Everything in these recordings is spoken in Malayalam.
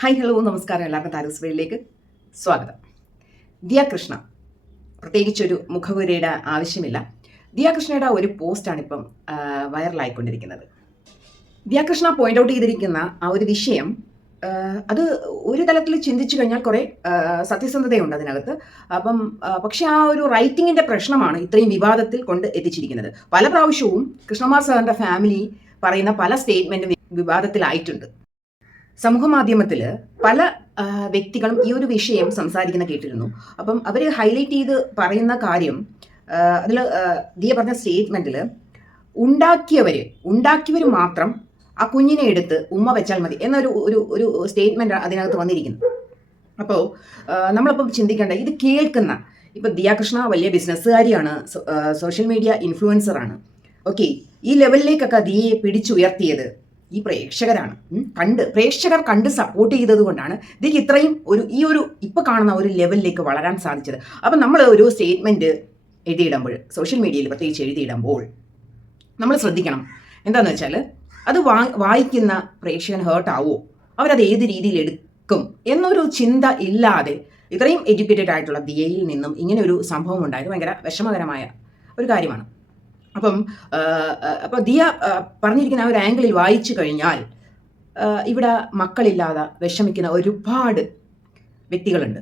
ഹായ് ഹലോ നമസ്കാരം. എല്ലാവർക്കും താരൂസ് വേളിലേക്ക് സ്വാഗതം. ദിയ കൃഷ്ണ പ്രത്യേകിച്ചൊരു മുഖവുരയുടെ ആവശ്യമില്ല. ദിയ കൃഷ്ണയുടെ ഒരു പോസ്റ്റാണ് ഇപ്പം വൈറലായിക്കൊണ്ടിരിക്കുന്നത്. ദിയ കൃഷ്ണ പോയിന്റ് ഔട്ട് ചെയ്തിരിക്കുന്ന ആ ഒരു വിഷയം അത് ഒരു തലത്തിൽ ചിന്തിച്ചു കഴിഞ്ഞാൽ കുറേ സത്യസന്ധതയുണ്ട് അതിനകത്ത്. പക്ഷെ ആ ഒരു റൈറ്റിങ്ങിന്റെ പ്രശ്നമാണ് ഇത്രയും വിവാദത്തിൽ കൊണ്ട് എത്തിച്ചിരിക്കുന്നത്. പല പ്രാവശ്യവും കൃഷ്ണകുമാർ സാറിന്റെ ഫാമിലി പറയുന്ന പല സ്റ്റേറ്റ്മെന്റും വിവാദത്തിലായിട്ടുണ്ട്. സമൂഹ മാധ്യമത്തിൽ പല വ്യക്തികളും ഈ ഒരു വിഷയം സംസാരിക്കുന്ന കേട്ടിരുന്നു. അപ്പം അവർ ഹൈലൈറ്റ് ചെയ്ത് പറയുന്ന കാര്യം, അതിൽ ദിയ പറഞ്ഞ സ്റ്റേറ്റ്മെന്റിൽ ഉണ്ടാക്കിയവർ മാത്രം ആ കുഞ്ഞിനെ എടുത്ത് ഉമ്മ വെച്ചാൽ മതി എന്നൊരു ഒരു ഒരു സ്റ്റേറ്റ്മെന്റ് അതിനകത്ത് വന്നിരിക്കുന്നു. അപ്പോൾ നമ്മളിപ്പം ചിന്തിക്കേണ്ട, ഇത് കേൾക്കുന്ന ഇപ്പം ദിയ കൃഷ്ണ വലിയ ബിസിനസ്സുകാരിയാണ്, സോഷ്യൽ മീഡിയ ഇൻഫ്ലുവൻസറാണ്. ഓക്കെ, ഈ ലെവലിലേക്കൊക്കെ ദിയയെ പിടിച്ചുയർത്തിയത് ഈ പ്രേക്ഷകരാണ്. പ്രേക്ഷകർ കണ്ട് സപ്പോർട്ട് ചെയ്തത് കൊണ്ടാണ് ഇതിക്ക് ഇത്രയും ഇപ്പൊ കാണുന്ന ഒരു ലെവലിലേക്ക് വളരാൻ സാധിച്ചത്. അപ്പം നമ്മൾ ഒരു സ്റ്റേറ്റ്മെന്റ് എഴുതിയിടുമ്പോൾ, സോഷ്യൽ മീഡിയയിൽ പ്രത്യേകിച്ച് എഴുതിയിടുമ്പോൾ നമ്മൾ ശ്രദ്ധിക്കണം. എന്താണെന്ന് വെച്ചാൽ അത് വായിക്കുന്ന പ്രേക്ഷകൻ ഹേർട്ട് ആവുമോ, അവരത് ഏത് രീതിയിൽ എടുക്കും എന്നൊരു ചിന്ത ഇല്ലാതെ ഇത്രയും എഡ്യൂക്കേറ്റഡ് ആയിട്ടുള്ള ദിയയിൽ നിന്നും ഇങ്ങനെ ഒരു സംഭവം ഉണ്ടായത് ഭയങ്കര വിഷമകരമായ ഒരു കാര്യമാണ്. അപ്പോൾ ദിയ പറഞ്ഞിരിക്കുന്ന ആ ഒരു ആംഗിളിൽ വായിച്ചു കഴിഞ്ഞാൽ ഇവിടെ മക്കളില്ലാതെ വിഷമിക്കുന്ന ഒരുപാട് വ്യക്തികളുണ്ട്.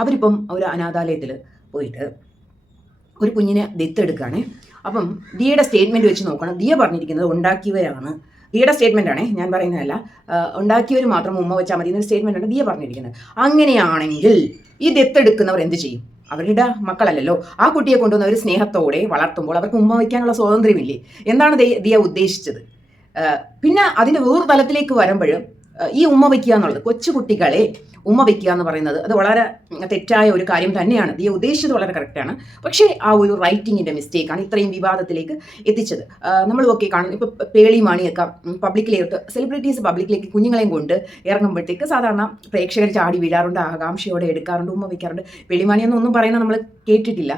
അവരിപ്പം ഒരു അനാഥാലയത്തിൽ പോയിട്ട് ഒരു കുഞ്ഞിനെ ദത്തെടുക്കുകയാണേ. ദിയയുടെ സ്റ്റേറ്റ്മെൻറ്റ് വെച്ച് നോക്കണം. ദിയ പറഞ്ഞിരിക്കുന്നത് ഉണ്ടാക്കിയവരാണ്. ദിയയുടെ സ്റ്റേറ്റ്മെൻ്റ് ആണേ, ഞാൻ പറയുന്നതല്ല. ഉണ്ടാക്കിയവർ മാത്രം ഉമ്മ വെച്ചാൽ മതി എന്നൊരു സ്റ്റേറ്റ്മെൻ്റ് ആണ് ദിയ പറഞ്ഞിരിക്കുന്നത്. അങ്ങനെയാണെങ്കിൽ ഈ ദത്തെടുക്കുന്നവർ എന്ത് ചെയ്യും? അവരുടെ മക്കളല്ലല്ലോ. ആ കുട്ടിയെ കൊണ്ടുവന്ന് അവർ സ്നേഹത്തോടെ വളർത്തുമ്പോൾ അവർക്ക് ഉമ്മ വയ്ക്കാനുള്ള സ്വാതന്ത്ര്യമില്ലേ? എന്താണ് ദിയ ഉദ്ദേശിച്ചത്? പിന്നെ അതിൻ്റെ വേറൊരു തലത്തിലേക്ക് വരുമ്പോൾ ഈ ഉമ്മ വയ്ക്കുക എന്നുള്ളത്, കൊച്ചുകുട്ടികളെ ഉമ്മ വയ്ക്കുക എന്ന് പറയുന്നത് അത് വളരെ തെറ്റായ ഒരു കാര്യം തന്നെയാണ്. ദിയ ഉദ്ദേശിച്ചത് വളരെ കറക്റ്റാണ്. പക്ഷേ ആ ഒരു റൈറ്റിങ്ങിൻ്റെ മിസ്റ്റേക്കാണ് ഇത്രയും വിവാദത്തിലേക്ക് എത്തിച്ചത്. നമ്മൾ ഒക്കെ കാണും, ഇപ്പോൾ പേളി മാണിയൊക്കെ പബ്ലിക്കിലേക്ക്, സെലിബ്രിറ്റീസ് പബ്ലിക്കിലേക്ക് കുഞ്ഞുങ്ങളെയും കൊണ്ട് ഇറങ്ങുമ്പോഴത്തേക്ക് സാധാരണ പ്രേക്ഷകർ ചാടി വീഴാറുണ്ട്, ആകാംക്ഷയോടെ എടുക്കാറുണ്ട്, ഉമ്മ വയ്ക്കാറുണ്ട്. പേളിമാണിയെന്നൊന്നും പറയുന്നത് നമ്മൾ കേട്ടിട്ടില്ല.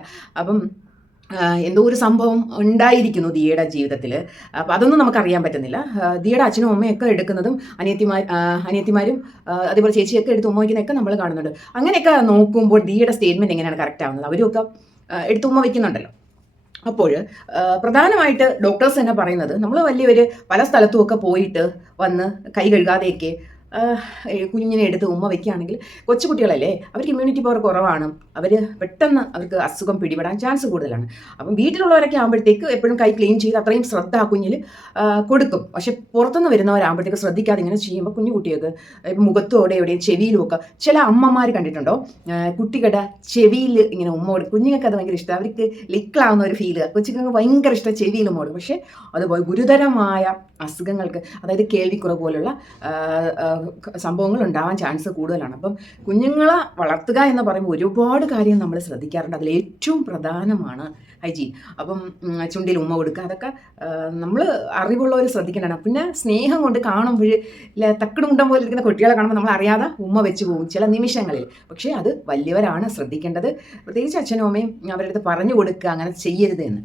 എന്തോ ഒരു സംഭവം ഉണ്ടായിരിക്കുന്നു ദിയയുടെ ജീവിതത്തിൽ. അപ്പോൾ അതൊന്നും നമുക്കറിയാൻ പറ്റുന്നില്ല. ദിയയുടെ അച്ഛനും അമ്മയൊക്കെ എടുക്കുന്നതും അനിയത്തിമാരും അതേപോലെ ചേച്ചിയൊക്കെ എടുത്ത് ഉമ്മ വയ്ക്കുന്നതൊക്കെ നമ്മൾ കാണുന്നുണ്ട്. അങ്ങനെയൊക്കെ നോക്കുമ്പോൾ ദിയയുടെ സ്റ്റേറ്റ്മെൻറ്റ് എങ്ങനെയാണ് കറക്റ്റ് ആവുന്നത്? അവരുമൊക്കെ എടുത്ത് ഉമ്മ വയ്ക്കുന്നുണ്ടല്ലോ. അപ്പോൾ പ്രധാനമായിട്ട് ഡോക്ടേഴ്സ് തന്നെ പറയുന്നത്, നമ്മൾ വലിയവർ പല സ്ഥലത്തുമൊക്കെ പോയിട്ട് വന്ന് കൈ കഴുകാതെയൊക്കെ കുഞ്ഞിനെ എടുത്ത് ഉമ്മ വയ്ക്കുകയാണെങ്കിൽ കൊച്ചുകുട്ടികളല്ലേ, അവർക്ക് ഇമ്മ്യൂണിറ്റി പവർ കുറവാണ്, പെട്ടെന്ന് അവർക്ക് അസുഖം പിടിപെടാൻ ചാൻസ് കൂടുതലാണ്. വീട്ടിലുള്ളവരൊക്കെ ആകുമ്പോഴത്തേക്ക് എപ്പോഴും കൈ ക്ലീൻ ചെയ്ത് അത്രയും ശ്രദ്ധ ആ കുഞ്ഞിൽ കൊടുക്കും. പക്ഷെ പുറത്തുനിന്ന് വരുന്നവരാകുമ്പോഴത്തേക്ക് ശ്രദ്ധിക്കാതെ ഇങ്ങനെ ചെയ്യുമ്പോൾ കുഞ്ഞു കുട്ടികൾക്ക് മുഖത്തോടെ എവിടെയും ചെവിയിലും ഒക്കെ, ചില അമ്മമാർ കണ്ടിട്ടുണ്ടോ കുട്ടികളുടെ ചെവിയിൽ ഇങ്ങനെ ഉമ്മ കൊടുക്കും. കുഞ്ഞുങ്ങൾക്ക് അത് ഭയങ്കര ഇഷ്ടം, അവർക്ക് ലിക്കിളാവുന്ന ഒരു ഫീല്, കൊച്ചുങ്ങൾക്ക് ഭയങ്കര ഇഷ്ടം ചെവിയിൽ ഉമ്മ കൊടുക്കും. പക്ഷേ അതുപോലെ ഗുരുതരമായ അസുഖങ്ങൾക്ക്, അതായത് കേൾവിക്കുറവ് പോലുള്ള സംഭവങ്ങൾ ഉണ്ടാവാൻ ചാൻസ് കൂടുതലാണ്. കുഞ്ഞുങ്ങളെ വളർത്തുക എന്ന് പറയുമ്പോൾ ഒരുപാട് കാര്യം നമ്മൾ ശ്രദ്ധിക്കാറുണ്ട്. അതിൽ ഏറ്റവും പ്രധാനമാണ് ഹൈജീൻ. ചുണ്ടിൽ ഉമ്മ കൊടുക്കുക, അതൊക്കെ നമ്മൾ അറിവുള്ളവർ ശ്രദ്ധിക്കേണ്ടതാണ്. പിന്നെ സ്നേഹം കൊണ്ട് കാണുമ്പോൾ തക്കിടുമുണ്ടം പോലെ ഇരിക്കുന്ന കുട്ടികളെ കാണുമ്പോൾ നമ്മൾ അറിയാതെ ഉമ്മ വെച്ച് പോകും ചില നിമിഷങ്ങളിൽ. പക്ഷേ അത് വലിയവരാണ് ശ്രദ്ധിക്കേണ്ടത്. പ്രത്യേകിച്ച് അച്ഛനും അമ്മയും അവരുടെ അടുത്ത് പറഞ്ഞു കൊടുക്കുക അങ്ങനെ ചെയ്യരുത് എന്ന്.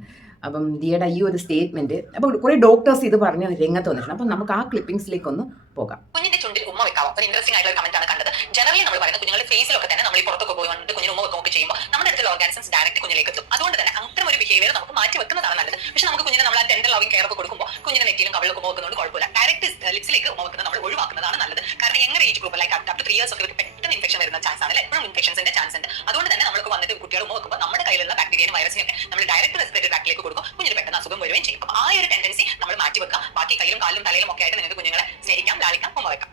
ദിയയുടെ ഈ ഒരു സ്റ്റേറ്റ്മെന്റ്, കുറെ ഡോക്ടേഴ്സ് ഇത് പറഞ്ഞ് രംഗത്ത് വന്നിട്ടുണ്ട്. നമുക്ക് ആ ക്ലിപ്പിംഗ്സിലേക്ക് ഒന്ന് പോകാം. കുഞ്ഞിന്റെ ചുണ്ടിൽ ഉമ്മ വെക്കാം. ഒരു ഇൻട്രസ്റ്റിംഗ് ആയിട്ടുള്ള കമന്റ് ആണ് കണ്ടത്. ജനറലി നമ്മൾ പറയുന്നത് കുഞ്ഞുങ്ങളുടെ ഫേസിലൊക്കെ തന്നെ നമ്മൾ ഈ പുറത്തൊക്കെ പോയി വന്നിട്ട് കുഞ്ഞിന് ഉമ്മ വെക്കുകയൊക്കെ ചെയ്യുമ്പോൾ നമ്മുടെ അടുത്തുള്ള ഓർഗാനിസംസ് ഡയറക്റ്റ് കുഞ്ഞിലേക്ക് എത്തും. അതുകൊണ്ട് തന്നെ അത്തരം ഒരു ബിഹേവിയർ നമുക്ക് മാറ്റി വെക്കുന്നതാണ് നല്ലത്. പക്ഷെ നമുക്ക് കുഞ്ഞിനെ നമ്മൾ ആ ടെൻഡർ ലവിംഗ് കെയർ ഒക്കെ കൊടുക്കുമ്പോൾ കുഞ്ഞിനെ നെറ്റിയിലും കവിളൊക്കെ ഉമ്മ വെക്കുന്നതുകൊണ്ട് കുഴപ്പമില്ല. ഡയറക്റ്റ് ലിപ്സിലേക്ക് ഉമ്മ വെക്കുന്നത് നമ്മൾ ഒഴിവാക്കുന്നതാണ് നല്ലത്. കാരണം എങ്ങനെ age group like up to 3 years ഒക്കെ പെട്ടെന്ന് ഇൻഫെക്ഷൻ വരുന്ന ചാൻസ് ആണ്, എപ്പോഴും ഇൻഫെക്ഷൻസിന്റെ ചാൻസ് ഉണ്ട്. അതുകൊണ്ട് തന്നെ നമ്മൾക്ക് വന്നിട്ട് കുട്ടികൾ ഉമ്മ വെക്കുമ്പോൾ നമ്മുടെ കയ്യിലുള്ള ബാക്ടീരിയനും വൈറസിനും നമ്മൾ ഡയറക്റ്റ് റെസ്പിറേറ്ററി ട്രാക്റ്റിലേക്ക് കൊടുക്കും. കുഞ്ഞിന് പെട്ടെന്ന് അസുഖം വരികയും ചെയ്യും. ആ ഒരു ടെൻഡൻസി നമ്മൾ മാറ്റി വെക്കാം. ബാക്കി കയ്യിലും കാലിലും തലയിലും ഒക്കെ ആയിട്ട് നിങ്ങൾക്ക് കുഞ്ഞുങ്ങളെ സ്നേഹിക്കാം, ലാളിക്കാം, ഉമ്മ വെക്കാം.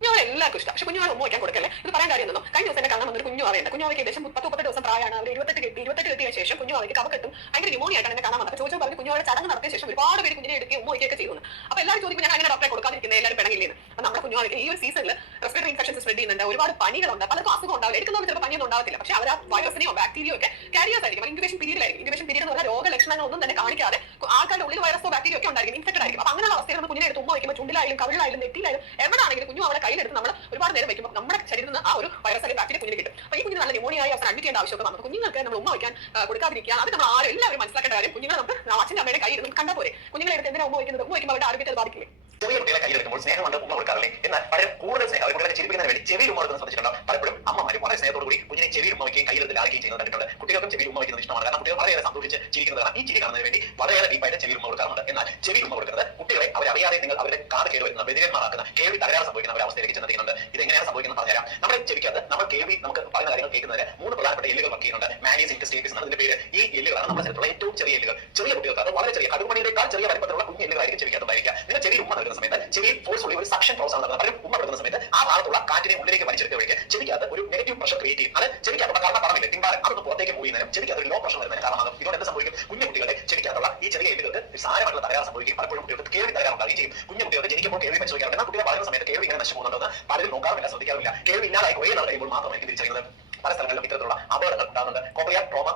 കുഞ്ഞുങ്ങളെ എല്ലാവർക്കും ഇഷ്ടം. പക്ഷെ കുഞ്ഞുങ്ങളെ ഉമ്മ വയ്ക്കാൻ കൊടുക്കല്ലേ. ഇത് പറയാൻ കാര്യം ഒന്നും. കഴിഞ്ഞ ദിവസം എന്നെ കാണാൻ വന്നൊരു കുഞ്ഞു അറിയുന്നത്, കുഞ്ഞുവയ്ക്ക് ഏകദേശം 30-30 ദിവസം പ്രായമാണ്. അവർ 28 കിട്ടിയ ശേഷം കുഞ്ഞുവയ്ക്ക് കവക്കെട്ടും ഭയങ്കര ന്യൂമോണിയ ആയിട്ടാണ് എന്നെ കാണാൻ വന്നത്. ചോദിച്ചു പറഞ്ഞു കുഞ്ഞുങ്ങളെ ചടങ്ങ് നടത്തിയ ശേഷം ഒരുപാട് പേര് കുഞ്ഞിനെ എടുക്കുകയും ഉമ്മ വയ്ക്കുകയൊക്കെ ചെയ്യുന്നു. അപ്പോൾ എല്ലാവരും ചോദിക്കും ഞാൻ അങ്ങനെ ഡോക്ടറെ കൊടുക്കാതിരിക്കുന്നത്, എല്ലാവരും പിണങ്ങില്ലെന്ന്. നമ്മുടെ കുഞ്ഞുവയ്ക്ക് ഈ ഒരു സീസണിൽ റെസ്പിറേറ്ററി ഇൻഫെക്ഷൻസ് സ്പ്രെഡ് ചെയ്യുന്നുണ്ട്, ഒരുപാട് പനികളുണ്ട്, പലർക്കും അസുഖം ഉണ്ടാവില്ല. എടുക്കുന്നവർ ചിലപ്പോൾ പനിയൊന്നും ഉണ്ടാവത്തില്ല, പക്ഷേ അവർ ആ വൈറസിനെയോ ബാക്ടീരിയോ ഒക്കെ കാരിയേഴ്സ് ആയിരിക്കും. ഇൻക്യുബേഷൻ പീരീഡിലായിരിക്കും. ഇൻക്യുബേഷൻ പീരീഡ് എന്ന് പറഞ്ഞാൽ രോഗലക്ഷണങ്ങളൊന്നും തന്നെ കാണിക്കാതെ ആൾക്കാരുടെ ഉള്ളിൽ വൈറസോ ബാക്ടീരിയോ ഒക്കെ ഉണ്ടായിരിക്കും, ഇൻഫെക്റ്റഡ് ആയിരിക്കും. അപ്പോൾ അങ്ങനെയുള്ള അവസ്ഥയിൽ നമ്മൾ കുഞ്ഞിനെ എടുത്ത് ഉമ്മ വയ്ക്കുമ്പോൾ ചുണ്ടിലായാലും കവിളിലായാലും നെറ്റിയിലായാലും എവിടെയാണെങ്കിലും കുഞ്ഞു അവരുടെ കയ്യിലെടുത്ത് നമ്മൾ ഒരുപാട് നേരം വെക്കുമ്പോൾ നമ്മുടെ ശരീരത്തിൽ നിന്ന് ആ ഒരു വൈറസ് അല്ലെങ്കിൽ ബാക്ടീരിയ കുഞ്ഞിന് കിട്ടും. അപ്പോൾ ഈ കുഞ്ഞിന് നല്ല ന്യൂമോണിയ ആയി അഡ്മിറ്റ് ചെയ്യേണ്ട ആവശ്യമൊക്കെ നമുക്ക് കുഞ്ഞുങ്ങൾക്ക് നമ്മൾ ഉമ്മ വയ്ക്കാൻ കൊടുക്കാതിരിക്കുക. അത് നമ്മൾ ആരും എല്ലാവരും മനസ്സിലാക്കേണ്ട കാര്യം. കുഞ്ഞുങ്ങളെ നമുക്ക് അച്ഛൻ്റെ അമ്മയുടെ കയ്യിൽ നമുക്ക് കണ്ടാൽ പോരെ. കുഞ്ഞുങ്ങളെ എടുത്ത് എന്തിനാ ഉമ്മ വയ്ക്കുന്നത്? ഉമ്മ വയ്ക്കുമ്പോൾ അവരുടെ ആരോഗ്യത്തെ ബാധിക്കില്ലേ? ചെറിയ കുട്ടികളെ കയ്യിലെടുക്കുമ്പോൾ സ്നേഹം കൊണ്ട് ഉമ്മ കൊടുക്കാറില്ലേ? എന്നാൽ വളരെ കൂടുതൽ സ്നേഹം അവരെ ചിരിപ്പിക്കുന്നതിന് വേണ്ടി ചെവിയിൽ ഉമ്മ എടുക്കുന്നത് ശ്രദ്ധിച്ചിട്ടുണ്ടോ? പലപ്പോഴും അമ്മമാരും വളരെ സ്നേഹത്തോടു കൂടി കുഞ്ഞിനെ ചെവിയിൽ ഉമ്മ വയ്ക്കുകയും കയ്യിലെടുത്ത് ലാളിക്കുകയും ചെയ്യുന്നത് കണ്ടിട്ടുണ്ട്. കുട്ടികൾക്കും ചെവിയിൽ ഉമ്മ വയ്ക്കുന്നത് ഇഷ്ടമാണ്. കാരണം കുട്ടികൾ വളരെയേറെ സന്തോഷിച്ച് ചിരിക്കുന്നതാണ്. ഈ ചിരി കാണുന്നതിന് വേണ്ടി വളരെയേറെ ഡീപ്പായിട്ട് ചെവിയിൽ ഉമ്മ കൊടുക്കാറുണ്ട്. എന്നാൽ ചെവിയിൽ ഉമ്മ കൊടുക്കുന്നത് കുട്ടികളെ അവരറിയാതെ നിങ്ങൾ അവരുടെ കാത് കേടുവരുന്ന ബധിരന്മാരാക്കുന്ന കേൾവി തകരാറ് സംഭവിക്കുന്ന ഒരു അവസ്ഥയിലേക്ക് ചെന്നെത്തിക്കുന്നുണ്ട്. ഇത് എങ്ങനെയാണ് സംഭവിക്കുന്നത് പറഞ്ഞുതരാം. നമ്മുടെ ചെവിക്കകത്ത് നമ്മൾ കേൾവി നമുക്ക് പറയുന്ന കാര്യങ്ങൾ കേൾക്കുന്നതിന് 3 പ്രധാനപ്പെട്ട എല്ലുകൾ വർക്ക് ചെയ്യുന്നുണ്ട്. മാനീസ് ഇന്റർസ്റ്റേറ്റസ് എന്നാണ് ഇതിന്റെ പേര്. ഈ എല്ലുകളാണ് നമ്മുടെ ശരീരത്തിലുള്ള ഏറ്റവും ചെറിയ എല്ലുകൾ. ചെറിയ കുട്ടികൾക്ക് അത് വളരെ ചെറിയ കടുമണിയേക്കാൾ ചെറിയ വലിപ്പത്തിലുള്ള കുഞ്ഞു എല്ലുകളായിരിക്കും ചെവിക്കകത്തുണ്ടായിരിക്കുക. നിങ്ങൾ ചെവിയിൽ ഉമ്മ നൽകുന്ന സമയത്ത് ചെവിയിൽ ഫോഴ്സ്ഫുള്ളി ഒരു സക്ഷൻ പ്രോസസ് ആണ് നടക്കുന്നത്. ഉമ്മ കൊടുക്കുന്ന സമയത്ത് ആ ഭാഗത്തുള്ള കാറ്റിനെ ഉള്ളിലേക്ക് വലിച്ചെടുക്കുകയൊക്കെ ചെവിക്കകത്ത് ഒരു നെഗറ്റീവ് പ്രഷർ ക്രിയേറ്റ് ചെയ്യും. അത് ചെവിക്കകത്തുള്ള കാരണം പറഞ്ഞില്ല ടിമ്പാരം അതൊന്ന് പുറത്തേക്ക് മൂവ് ചെയ്യുന്നതിനും ചെവിക്കകത്ത് ഒരു ലോ പ്രഷർ വരുന്നതിന് കാരണമാകും. ഇതുകൊണ്ട് എന്ത് സംഭവിക്കും? കുഞ്ഞു കുട്ടികളുടെ ചെവിക്കകത്തുള്ള ഈ ചെറിയ എല്ലുകൾക്ക് സാരമായിട്ടുള്ള തകരാറ് സംഭവിക്കുകയും പലപ്പോഴും കുട്ടികൾക്ക് കേൾവി തകരാറ് ഉണ്ടാകുകയും ചെയ്യും. കുഞ്ഞു കുട്ടികൾക്ക് ജനിക്കുമ്പോൾ കേൾവി പരിശോധിക്കാറുണ്ട്. എന്നാൽ കുട്ടികൾ വളരുന്ന സമയത്ത് കേൾവി ഇങ്ങനെ നശിച്ചു പോകുന്നുണ്ടെന്ന് പലരും നോക്കാറില്ല, ശ്രദ്ധിക്കാറില്ല. കേൾവി ഇല്ലാതായി കുറേ നാൾ കഴിയുമ്പോൾ മാത്രമായിരിക്കും തിരിച്ചറിയുന്നത്. പല സ്ഥലങ്ങളിലും ഇത്തരത്തിലുള്ള അപകടങ്ങൾ ഉണ്ടാകുന്നുണ്ട്. കോക്ലിയർ ട്രോമ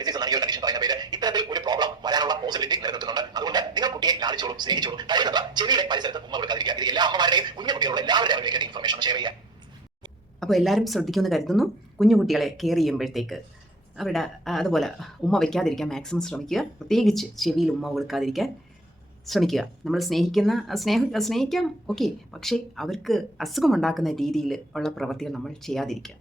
ഡിസീസ് എന്ന ഈ ഒരു കണ്ടീഷൻ പറയുന്ന പേര് ഇത്തരത്തിൽ ഒരു പ്രോബ്ലം വരാനുള്ള പോസിബിലിറ്റി നിലനിർത്തുന്നുണ്ട്. അതുകൊണ്ട് നിങ്ങൾ കുട്ടിയെ ലാളിച്ചോളും, സ്നേഹിച്ചോളും. കഴിയുന്നത്ര ചെവിയുടെ പരിസരത്ത് ഉമ്മ കൊടുക്കാതിരിക്കുക. ഇത് എല്ലാ അമ്മമാരുടെയും കുഞ്ഞു കുട്ടികളുടെ എല്ലാവരുടെയും അറിവിലേക്ക് ഇൻഫർമേഷൻ ഷെയർ ചെയ്യുക. അപ്പോൾ എല്ലാവരും ശ്രദ്ധിക്കുമെന്ന് കരുതുന്നു. കുഞ്ഞു കുട്ടികളെ കെയർ ചെയ്യുമ്പോഴത്തേക്ക് അവരുടെ അതുപോലെ ഉമ്മ വയ്ക്കാതിരിക്കാൻ മാക്സിമം ശ്രമിക്കുക. പ്രത്യേകിച്ച് ചെവിയിൽ ഉമ്മ കൊടുക്കാതിരിക്കാൻ ശ്രമിക്കുക. നമ്മൾ സ്നേഹിക്കാം ഓക്കെ, പക്ഷേ അവർക്ക് അസുഖമുണ്ടാക്കുന്ന രീതിയിൽ ഉള്ള പ്രവൃത്തികൾ നമ്മൾ ചെയ്യാതിരിക്കുക.